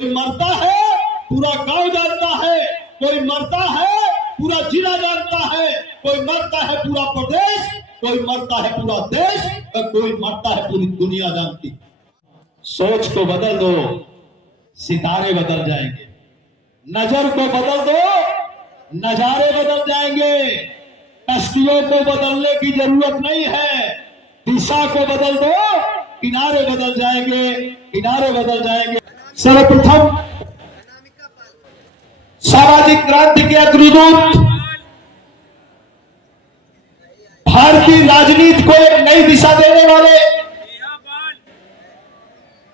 कोई मरता है पूरा गांव जानता है, कोई मरता है पूरा जिला जानता है, कोई मरता है पूरा प्रदेश, कोई मरता है पूरा देश और कोई मरता है पूरी दुनिया जानती। सोच को बदल दो, सितारे बदल जाएंगे। नजर को बदल दो, नजारे बदल जाएंगे। कश्तियों को बदलने की जरूरत नहीं है, दिशा को बदल दो, किनारे बदल जाएंगे, किनारे बदल जाएंगे। सर्वप्रथम सामाजिक क्रांति के अग्रदूत, भारतीय राजनीति को एक नई दिशा देने वाले,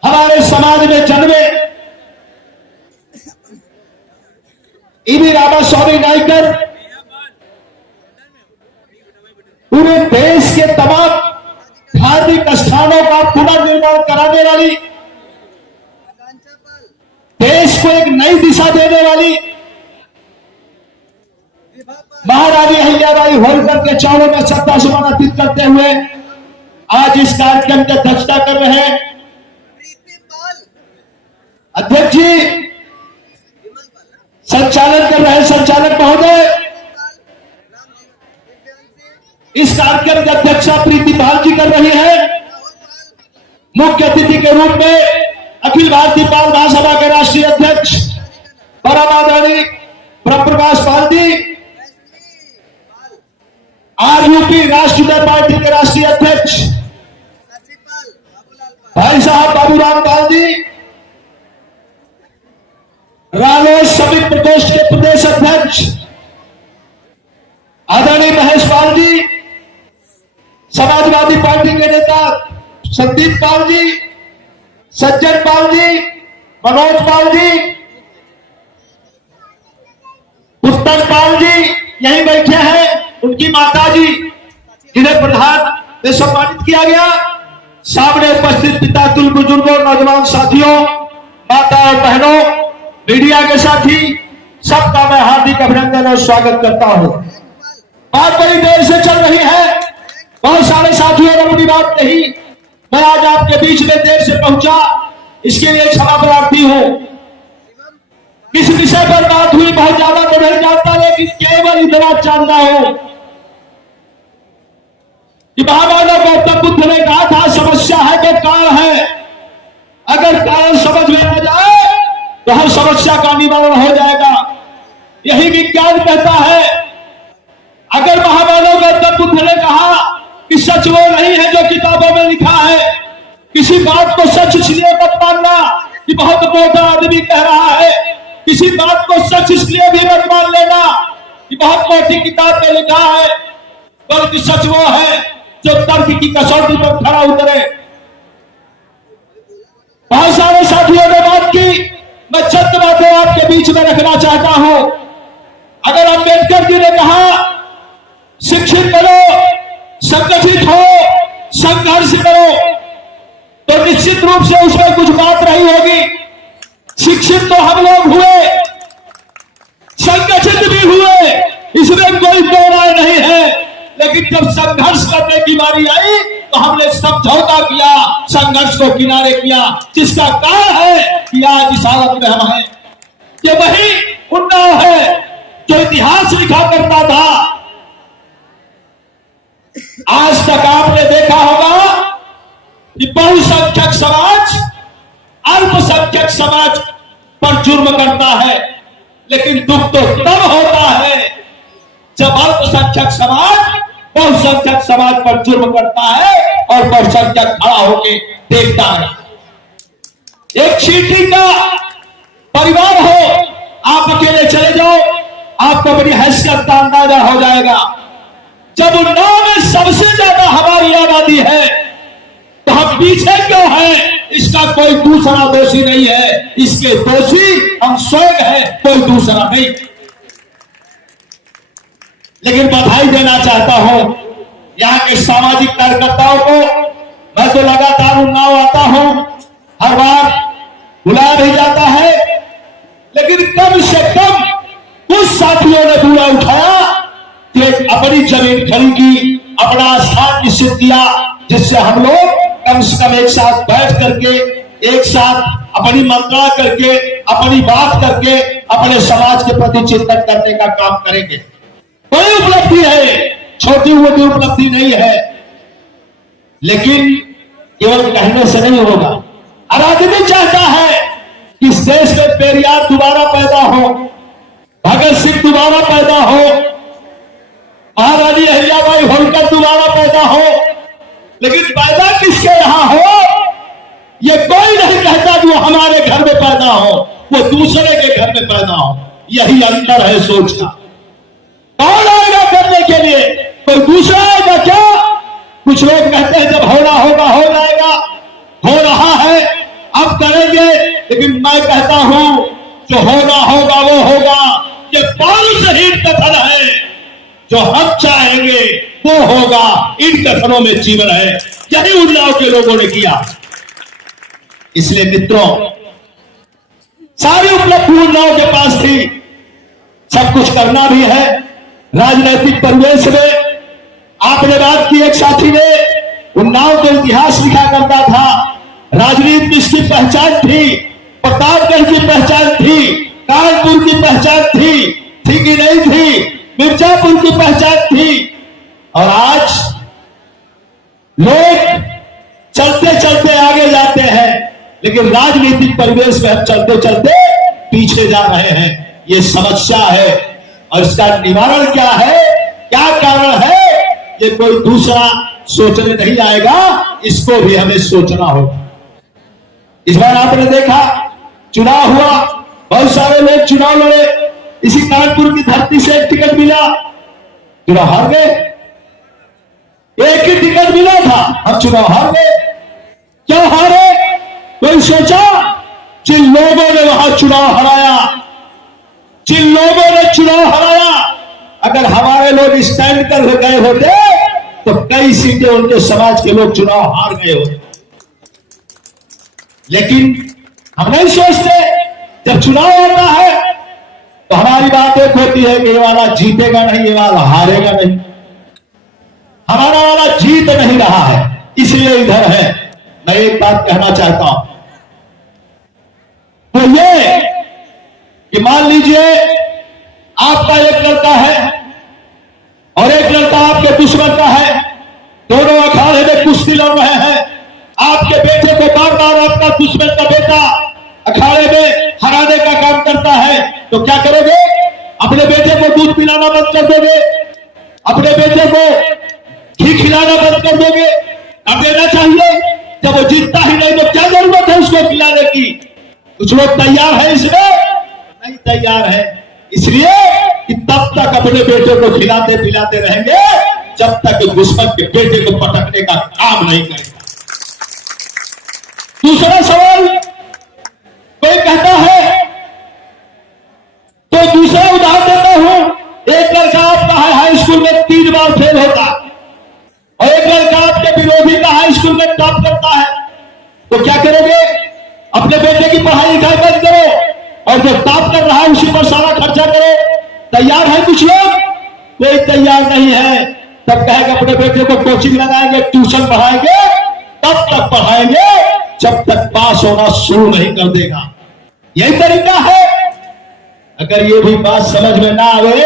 हमारे समाज में जन्मे ईवी रामास्वामी नायकर पूरे देश के तमाम धार्मिक स्थानों का पुनर्निर्माण कराने वाली, देश को एक नई दिशा देने वाली महारानी अहिल्याबाई होलकर के चरणों में श्रद्धा सुमन अर्पित करते हुए आज इस कार्यक्रम की अध्यक्षता कर रहे हैं अध्यक्ष जी, संचालन कर रहे हैं संचालक महोदय। इस कार्यक्रम की अध्यक्षता प्रीतिपाल जी कर रही है। मुख्य अतिथि के रूप में अखिल भारतीय पाल महासभा के राष्ट्रीय अध्यक्ष परम आदरणीय ब्रह्मप्रकाश पाल जी, आरयूपी राष्ट्रीय पार्टी के राष्ट्रीय अध्यक्ष भाई साहब बाबूराम पाल जी, रालोद श्रमिक प्रकोष्ठ के प्रदेश अध्यक्ष आदरणीय महेश पाल जी, समाजवादी पार्टी के नेता संदीप पाल जी, सज्जन पाल जी, मनोज पाल जी, उत्तम पाल जी यहीं बैठे हैं, उनकी माता जी जिन्हें प्रधान में सम्मानित किया गया, सामने उपस्थित पिता तुल बुजुर्गों, नौजवान साथियों, माता और बहनों, मीडिया के साथी, सबका मैं हार्दिक अभिनंदन और स्वागत करता हूं। बात बड़ी देर से चल रही है, बहुत सारे साथियों ने अपनी बात कही, मैं आज आपके बीच में देर से पहुंचा, इसके लिए क्षमा प्रार्थी हूं। किस विषय पर बात हुई बहुत ज्यादा तो नहीं जानता, लेकिन केवल इतना जानना हो कि महामानव गौतम बुद्ध ने कहा था समस्या है कि कारण है, अगर कारण समझ में आ जाए तो हर समस्या का निवारण हो जाएगा। यही विज्ञान कहता है। अगर महामानव गौतम बुद्ध ने कहा कि सच वो नहीं है जो किताबों में लिखा है, किसी बात को सच इसलिए मत मानना कि बहुत मोटा आदमी कह रहा है, किसी बात को सच इसलिए भी मत मान लेना कि बहुत मोटी किताब में लिखा है, बल्कि सच वो है जो तर्क की कसौटी पर खड़ा उतरे। बहुत सारे साथियों ने बात की, मैं चंद बातें आपके बीच में रखना चाहता हूं। अगर अम्बेडकर जी ने कहा शिक्षित बनो, संगठित हो, संघर्ष करो, तो निश्चित रूप से उसमें कुछ बात रही होगी। शिक्षित तो हम लोग हुए, संगठित भी हुए, इसमें कोई दो राय नहीं है, लेकिन जब संघर्ष करने की बारी आई तो हमने समझौता किया, संघर्ष को किनारे किया, जिसका कारण है कि आज इस हालत में हम हैं। ये वही उन्नाव है जो इतिहास लिखा करता था। आज तक आपने देखा होगा कि बहुसंख्यक समाज अल्पसंख्यक समाज पर जुर्म करता है, लेकिन दुख तो तब होता है जब अल्पसंख्यक समाज बहुसंख्यक समाज पर जुर्म करता है और बहुसंख्यक खड़ा होकर देखता है। एक चींटी का परिवार हो, आप अकेले चले जाओ, आपको बड़ी हैसियत का अंदाजा हो जाएगा। जब उन्नाव में सबसे ज्यादा हमारी आबादी है तो हम पीछे क्यों हैं? इसका कोई दूसरा दोषी नहीं है, इसके दोषी हम स्वयं हैं, कोई दूसरा नहीं। लेकिन बधाई देना चाहता हूं यहां के सामाजिक कार्यकर्ताओं को। मैं तो लगातार उन्नाव आता हूं, हर बार बुलाया भी जाता है, लेकिन कम से कम कुछ साथियों ने बुला उठाया कि अपनी जमीन खरीदी, अपना स्थान निश्चित किया, जिससे हम लोग कम से कम एक साथ बैठ करके एक साथ अपनी मंत्रणा करके, अपनी बात करके अपने समाज के प्रति चिंतन करने का काम करेंगे। कोई उपलब्धि है, छोटी मोटी उपलब्धि नहीं है, लेकिन केवल कहने से नहीं होगा। राजनीति चाहता है कि इस देश में पेरियार दोबारा पैदा हो, भगत सिंह दोबारा पैदा हो, महारानी अहिल्याबाई होलकर दोबारा पैदा हो, लेकिन पैदा किसके यहां हो ये कोई नहीं कहता। जो हमारे घर में पैदा हो वो दूसरे के घर में पैदा हो, यही अंतर है सोच का। कौन आएगा करने के लिए? कोई दूसरा आएगा क्या? कुछ लोग कहते हैं जब होना होगा हो जाएगा, हो रहा है अब करेंगे, लेकिन मैं कहता हूं जो होना होगा वो होगा। ये पौरुषहीन कथन है, जो हम चाहेंगे वो होगा। इन कथनों में जीवन है, यही उन्नाव के लोगों ने किया। इसलिए मित्रों, सारी उपलब्धि उन्नाव के पास थी, सब कुछ करना भी है। राजनीतिक परिवेश में आपने बात की, एक साथी ने उन्नाव का इतिहास लिखा करता था। राजनीति में इसकी पहचान थी, प्रतापगढ़ की पहचान थी, कानपुर की पहचान थी कि नहीं थी, मिर्जापुर की पहचान थी। और आज लोग चलते चलते आगे जाते हैं, लेकिन राजनीतिक परिवेश में हम चलते चलते पीछे जा रहे हैं। ये समस्या है, और इसका निवारण क्या है, क्या कारण है, ये कोई दूसरा सोचने नहीं आएगा, इसको भी हमें सोचना होगा। इस बार आपने देखा चुनाव हुआ, बहुत सारे लोग चुनाव लड़े, इसी कानपुर की धरती से एक टिकट मिला, चुनाव हार गए। एक ही टिकट मिला था, हम चुनाव हार गए। क्यों हारे? कोई सोचा? जिन लोगों ने वहां चुनाव हराया, जिन लोगों ने चुनाव हराया, अगर हमारे लोग स्टैंड कर गए होते तो कई सीटें उनके समाज के लोग चुनाव हार गए होते। लेकिन हम नहीं सोचते, जब चुनाव आता है तो हमारी बात एक होती है कि ये वाला जीतेगा नहीं, ये वाला हारेगा नहीं, हमारा वाला जीत नहीं रहा है, इसलिए इधर है। मैं एक बात कहना चाहता हूं, तो ये कि मान लीजिए आपका एक लड़का है और एक लड़का आपके दुश्मन का है, दोनों अखाड़े में कुश्ती लड़ रहे हैं। आपके बेटे को बार बार आपका दुश्मन का बेटा अखाड़े में हराने का काम करता है, तो क्या करोगे? अपने बेटे को दूध पिलाना बंद कर दोगे, अपने बेटे को घी खिलाना बंद कर दोगे। अब देना चाहिए, जब वो जीतता ही नहीं तो क्या जरूरत है उसको खिलाने की? कुछ लोग तैयार है, इसमें नहीं तैयार है, इसलिए कि तब तक अपने बेटे को खिलाते पिलाते रहेंगे जब तक दुश्मन के बेटे को पटकने का काम नहीं करेगा। दूसरा सवाल कोई कहता है, तो दूसरा उदाहरण देता हूं। एक लड़का आपका है हाई स्कूल में 3 बार फेल होता, और एक लड़का आपके विरोधी का हाई स्कूल में टॉप करता है, तो क्या करोगे? अपने बेटे की पढ़ाई लिखाई बंद करो और जो टॉप कर रहा है उसी पर सारा खर्चा करो। तैयार है कुछ लोग? कोई तैयार नहीं है। तब कहेगा अपने बेटे को कोचिंग लगाएंगे, ट्यूशन पढ़ाएंगे, तब तक पढ़ाएंगे जब तक पास होना शुरू नहीं कर देगा। यही तरीका है। अगर ये भी बात समझ में ना आवे,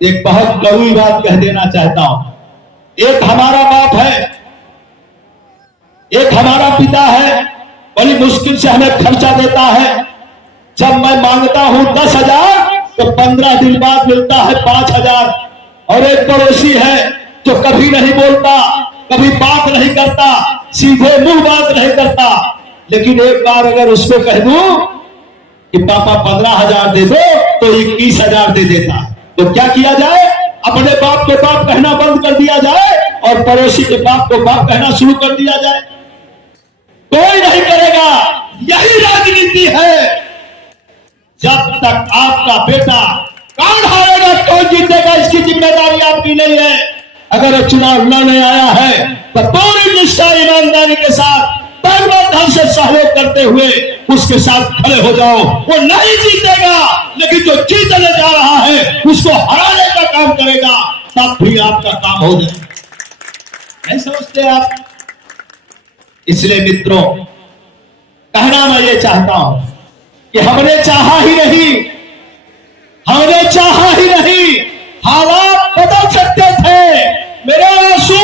एक बहुत कड़वी बात कह देना चाहता हूं। एक हमारा बाप है, एक हमारा पिता है, बड़ी मुश्किल से हमें खर्चा देता है। जब मैं मांगता हूं 10,000 तो 15 दिन बाद मिलता है 5,000। और एक पड़ोसी है जो कभी नहीं बोलता, कभी बात नहीं करता, सीधे मुंह बात नहीं करता, लेकिन एक बार अगर उसको कह दूं कि पापा 15,000 दे दो तो 21,000 दे देता। तो क्या किया जाए? अपने बाप को बाप कहना बंद कर दिया जाए और पड़ोसी के बाप को बाप कहना शुरू कर दिया जाए? कोई नहीं करेगा। यही राजनीति है। जब तक आपका बेटा, कौन हारेगा कौन जीतेगा इसकी जिम्मेदारी आपकी नहीं है। अगर चुनाव लड़ने आया है तो पूरी निष्ठा ईमानदारी के साथ ढंग से सहयोग करते हुए उसके साथ खड़े हो जाओ। वो नहीं जीतेगा, लेकिन जो जीतने जा रहा है उसको हराने का काम करेगा, तब भी आपका काम हो जाएगा। नहीं समझते आप? इसलिए मित्रों, कहना मैं ये चाहता हूं कि हमने चाहा ही नहीं, हमने चाहा ही नहीं, हालात बदल सकते थे, मेरे आंसू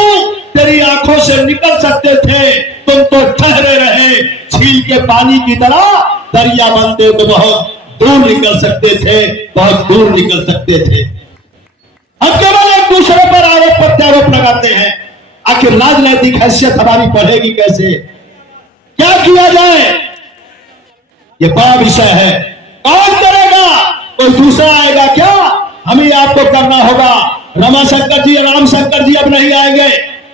तेरी आंखों से निकल सकते थे, तुम तो ठहरे रहे झील के पानी की तरह, दरिया बनते तो बहुत दूर निकल सकते थे, बहुत दूर निकल सकते थे। हम केवल एक दूसरे पर आरोप प्रत्यारोप लगाते हैं, आखिर राजनैतिक हैसियत हमारी बढ़ेगी कैसे, क्या किया जाए, ये बड़ा विषय है। कौन करेगा, कोई दूसरा आएगा क्या, हमें आपको करना होगा। रमाशंकर जी, राम शंकर जी अब नहीं आएंगे,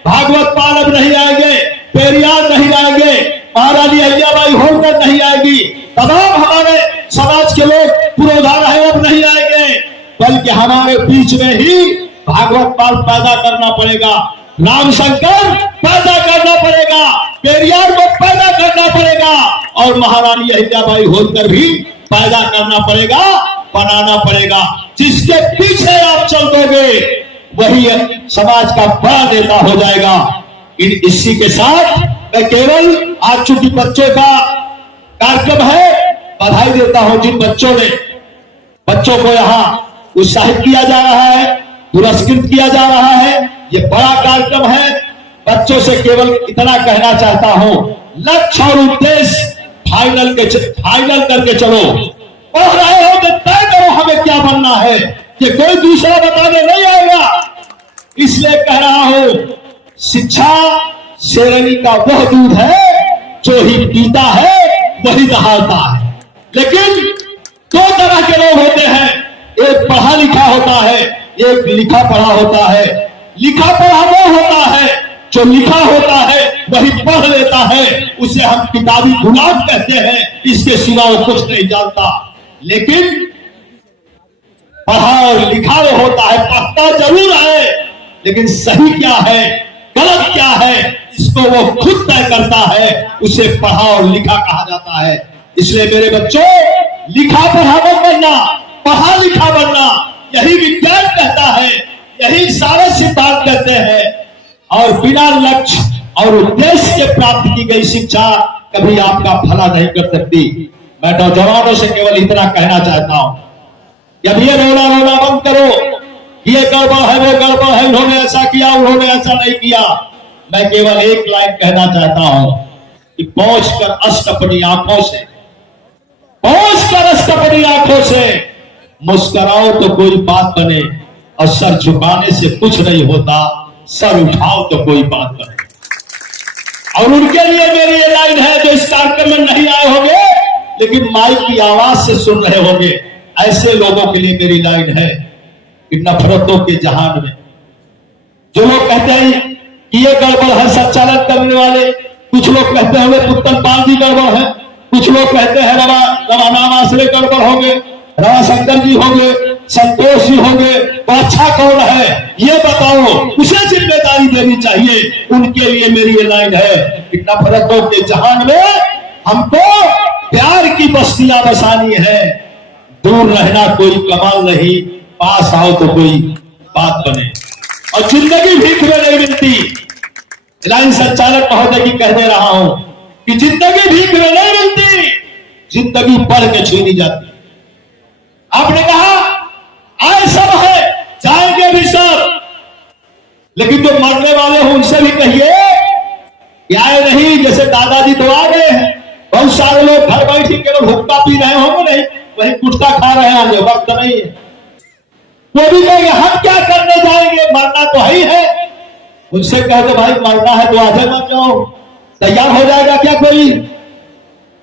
भागवत पाल अब नहीं आएंगे, पेरियार नहीं आएंगे, महारानी अहिल्याबाई होलकर नहीं आएगी, तमाम हमारे समाज के लोग पुरोधा रहे अब नहीं आएंगे, बल्कि हमारे बीच में ही भागवत पाल पैदा करना पड़ेगा, राम शंकर पैदा करना पड़ेगा, पेरियार को पैदा करना पड़ेगा, और महारानी अहिल्याबाई होलकर भी पैदा करना पड़ेगा, बनाना पड़ेगा। जिसके पीछे आप चल दोगे वही समाज का बड़ा नेता हो जाएगा। इसी के साथ मैं केवल आज चूंकि बच्चों का कार्यक्रम है, बधाई देता हूं जिन बच्चों ने, बच्चों को यहाँ उत्साहित किया जा रहा है, पुरस्कृत किया जा रहा है, ये बड़ा कार्यक्रम है। बच्चों से केवल इतना कहना चाहता हूं, लक्ष्य और उद्देश्य फाइनल करके चलो, पढ़ रहे हो तो तय करो हमें क्या बनना है, ये कोई दूसरा बताने नहीं आएगा। इसलिए कह रहा हूं, शिक्षा शेरनी का वह दूध है जो ही पीता है वही दहाड़ता है। लेकिन दो तरह के लोग होते हैं, एक पढ़ा लिखा होता है, एक लिखा पढ़ा होता है। लिखा पढ़ा वो होता है जो लिखा होता है वही पढ़ लेता है, उसे हम किताबी गुलाम कहते हैं, इसके सिवा वो कुछ नहीं जानता। लेकिन पढ़ा और लिखा वो होता है, पढ़ता जरूर है लेकिन सही क्या है गलत क्या है इसको वो खुद तय करता है, उसे पढ़ा और लिखा कहा जाता है। इसलिए मेरे बच्चों, लिखा पढ़ा मत बनना, पढ़ा लिखा बनना, यही विज्ञान कहता है, यही सारे सिद्धांत कहते हैं। और बिना लक्ष्य और उद्देश्य के प्राप्त की गई शिक्षा कभी आपका भला नहीं कर सकती। मैं नौजवानों से केवल इतना कहना चाहता हूं कि अब ये रोना बंद करो, ये गड़बड़ है वो गड़बड़ है, उन्होंने ऐसा किया उन्होंने ऐसा नहीं किया। मैं केवल एक लाइन कहना चाहता हूं कि पहुंच कर अष्टपटी आंखों से, पहुंच कर अष्टपटी आंखों से मुस्कुराओ तो कोई बात बने, और सर झुकाने से कुछ नहीं होता, सर उठाओ तो कोई बात बने। और उनके लिए मेरी ये लाइन है जो इस कार्यक्रम में नहीं आए होंगे लेकिन माइक की आवाज से सुन रहे होंगे, ऐसे लोगों के लिए मेरी लाइन है कि नफरतों के जहान में जो लोग कहते हैं कि ये गड़बड़ है संचालन करने वाले, कुछ लोग कहते हैं पुत्तन पाल जी गड़बड़ है, कुछ लोग कहते हैं रवानाम आश्रय गड़बड़ होंगे, रवाशंकर जी होंगे, संतोष जी होंगे, तो अच्छा कौन है ये बताओ, उसे जिम्मेदारी देनी चाहिए। उनके लिए मेरी ये लाइन है कि नफरतों के जहान में हमको प्यार की बस्तियां बसानी है, दूर रहना कोई कमाल नहीं, पास आओ तो कोई बात बने। और जिंदगी भीख में नहीं मिलती, लाइन संचालक महोदय की कह दे रहा हूं कि जिंदगी भीख में नहीं मिलती, जिंदगी पढ़ के छीनी जाती। आपने कहा आए सब है, जाएंगे भी सब, लेकिन जो मरने वाले हो उनसे भी कहिए कि आए नहीं, जैसे दादाजी तो आ गए हैं, बहुत सारे लोग घर बैठी केवल हुक्का पी रहे होंगे, नहीं वही गुटखा खा रहे हैं, आज वक्त नहीं है, वो भी कहेंगे हम क्या करने जाएंगे, मरना तो ही है। उनसे कह दो भाई मरना है तो आधे मत जाओ, तैयार हो जाएगा क्या, कोई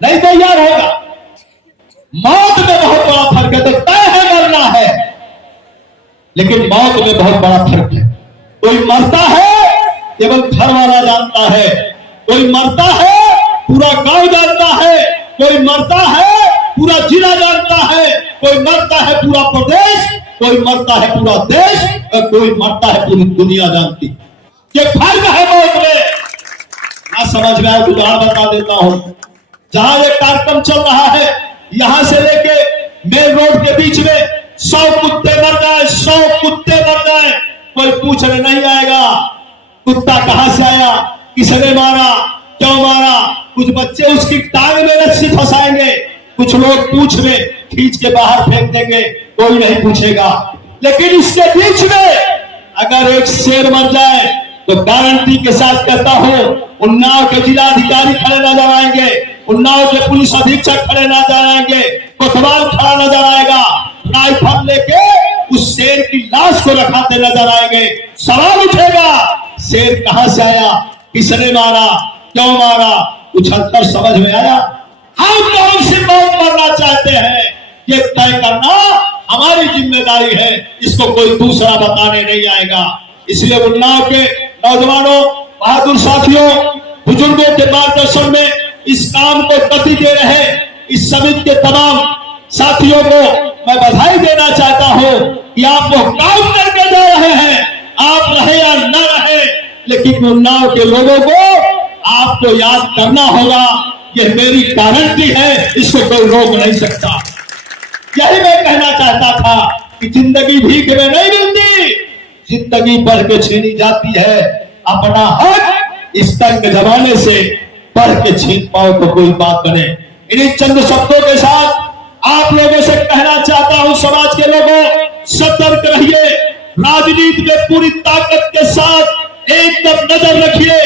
नहीं तैयार होगा। मौत में बहुत बड़ा फर्क है, तो तय है मरना है, लेकिन मौत में बहुत बड़ा फर्क है। कोई मरता है केवल घर वाला जानता है, कोई मरता है पूरा गांव जानता है, कोई मरता है पूरा जिला जानता है, कोई मरता है पूरा प्रदेश, कोई मरता है पूरा देश, और कोई मरता है पूरी दुनिया जानती। ये फर्क है मौत में। ना समझ में आए उदाहरण बता देता हूं, जहां एक कार्यक्रम चल रहा है, यहां से लेके मेन रोड के बीच में 100 कुत्ते मर जाए, 100 कुत्ते मर जाए, कोई पूछने नहीं आएगा कुत्ता कहां से आया, किसने मारा, क्यों मारा, कुछ बच्चे उसकी टांग में रस्सी फंसाएंगे, कुछ लोग पूंछ में खींच के बाहर फेंक देंगे, कोई नहीं पूछेगा। लेकिन इसके बीच में अगर एक शेर मर जाए तो गारंटी के साथ कहता हूं, उन्नाव के जिलाधिकारी खड़े नजर आएंगे, उन्नाव के पुलिस अधीक्षक खड़े नजर आएंगे, कोतवाल खड़ा नजर आएगा, राइफल लेके उस शेर की लाश को रखाते नजर आएंगे। सवाल उठेगा, शेर कहां से आया, किसने मारा, क्यों मारा, कुछ अंतर समझ में आया? हम कौन सी मौत मरना चाहते हैं, ये तय करना हमारी जिम्मेदारी है, इसको कोई दूसरा बताने नहीं आएगा। इसलिए उन्नाव के नौजवानों, बहादुर साथियों, बुजुर्गों के मार्गदर्शन में इस काम को गति दे रहे इस समिति के तमाम साथियों को मैं बधाई देना चाहता हूं कि आप वो काम करके जा रहे हैं। आप रहे या न रहे, लेकिन उन्नाव के लोगों को आपको याद करना होगा, यह मेरी गारंटी है, इसको कोई रोक नहीं सकता। यही मैं कहना चाहता था कि जिंदगी भीख में नहीं मिलती, जिंदगी बढ़ के छीनी जाती है। अपना हक इस तंग जमाने से बढ़ के छीन पाओ तो कोई बात बने। इन्हीं चंद शब्दों के साथ आप लोगों से कहना चाहता हूं, समाज के लोगों, सतर्क रहिए, राजनीति में पूरी ताकत के साथ एकदम नजर रखिए।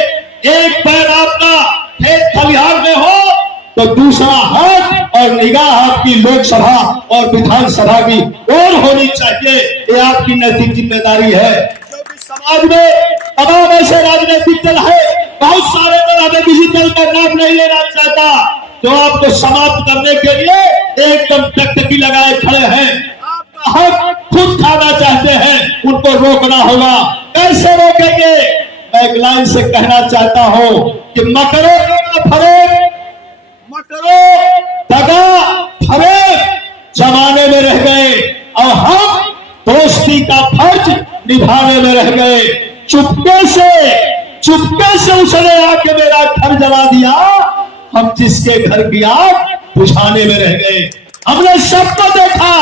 एक पैर आपका खेत खलिहान में हो तो दूसरा हाथ और निगाह आपकी लोकसभा और विधानसभा की ओर होनी चाहिए। ये आपकी नैतिक जिम्मेदारी है। क्योंकि समाज में तमाम ऐसे राजनीतिक दल है, बहुत सारे दल, हमें किसी दल का नाम नहीं लेना चाहता, जो आपको समाप्त करने के लिए एकदम टकटकी लगाए खड़े हैं। आपका हक खुद खाना चाहते हैं, उनको रोकना होगा। कैसे रोकेंगे? मैं एक लाइन से कहना चाहता हूं कि मकरो फरेब, मकरो दगा फरेब जमाने में रह गए और हम दोस्ती का फर्ज निभाने में रह गए। चुपके से उसने आके मेरा घर जला दिया, हम जिसके घर की आग बुझाने में रह गए। हमने सबको देखा,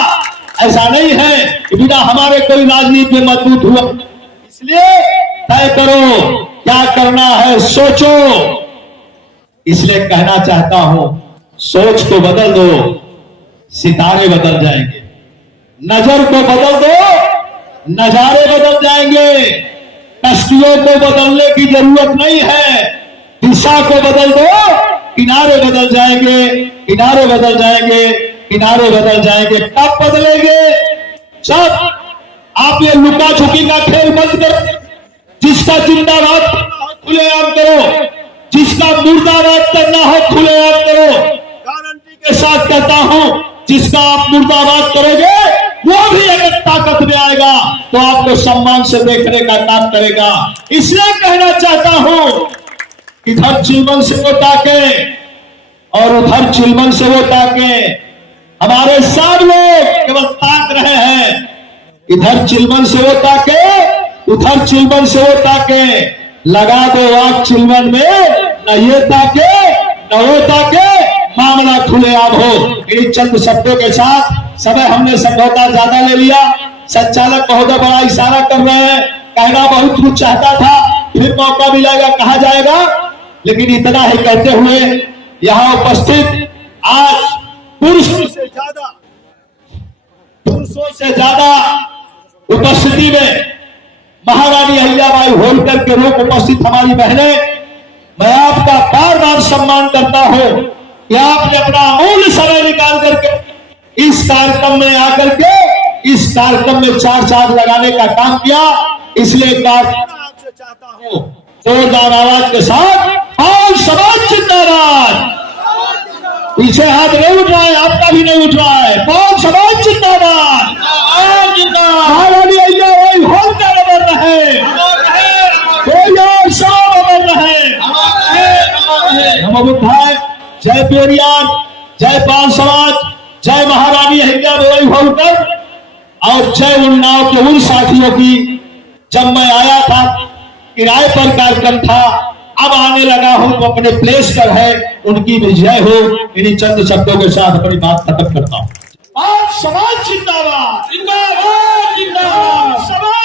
ऐसा नहीं है कि बिना हमारे कोई राजनीति में मजबूत हुआ। इसलिए तय करो क्या करना है, सोचो। इसलिए कहना चाहता हूं, सोच को बदल दो, सितारे बदल जाएंगे। नजर को बदल दो, नजारे बदल जाएंगे। कश्तियों को बदलने की जरूरत नहीं है, दिशा को बदल दो, किनारे बदल जाएंगे, किनारे बदल जाएंगे, किनारे बदल जाएंगे। कब बदलेंगे? जब आप ये लुका छुपी का खेल बंद करो, जिसका जिंदाबाद करना हो खुलेआम करो, जिसका मुर्दाबाद करना हो खुलेआम करो। गारंटी के साथ कहता हूं, जिसका आप मुर्दाबाद करोगे वो भी अगर ताकत में आएगा तो आपको सम्मान से देखने का काम करेगा। इसलिए कहना चाहता हूं, इधर चिलमन से वो ताके और उधर चिलमन से वो ताके। हमारे सब लोग केवल ताक रहे हैं, इधर चिलमन से वो ताके, उधर चिलमन से वो ताके। लगा दो आग चिलमन में, न ये ताके न वो ताके, मामला खुलेआम हो। इन चंद शब्दों के साथ समय हमने समझौता ज्यादा ले लिया। संचालक महोदय बड़ा इशारा कर रहे हैं, कहना बहुत कुछ चाहता था, फिर मौका मिलेगा कहा जाएगा, लेकिन इतना ही कहते हुए यहां उपस्थित आज पुरुषों से ज्यादा उपस्थिति में महारानी अहिल्याबाई होलकर के रूप उपस्थित हमारी बहनें, मैं आपका बार बार सम्मान करता हूं कि आपने अपना अमूल्य समय निकाल करके इस कार्यक्रम में आकर के इस कार्यक्रम में चार चांद लगाने का काम किया। इसलिए आपसे चाहता हूं जोरदार आवाज के साथ, और समाज जिंदाबाद। पीछे हाथ नहीं उठ रहा है, आपका भी नहीं उठ रहा है। कौन समाज जिंदाबाद, महारानी अहिल्याबाई होलकर अमर रहे, कोई और सब अमर रहे। नमो बुद्धाय, जय पेरियार, जय पाल समाज, जय महारानी अहिल्याबाई होलकर और जय उन्नाव के उन साथियों की। जब मैं आया था किराए पर कार्यक्रम था, अब आने लगा हूं तो अपने प्लेस पर है, उनकी विजय हो। इन्हीं चंद शब्दों के साथ अपनी बात खत्म करता हूं। समाज जिंदाबाद, जिंदाबाद, जिंदाबाद।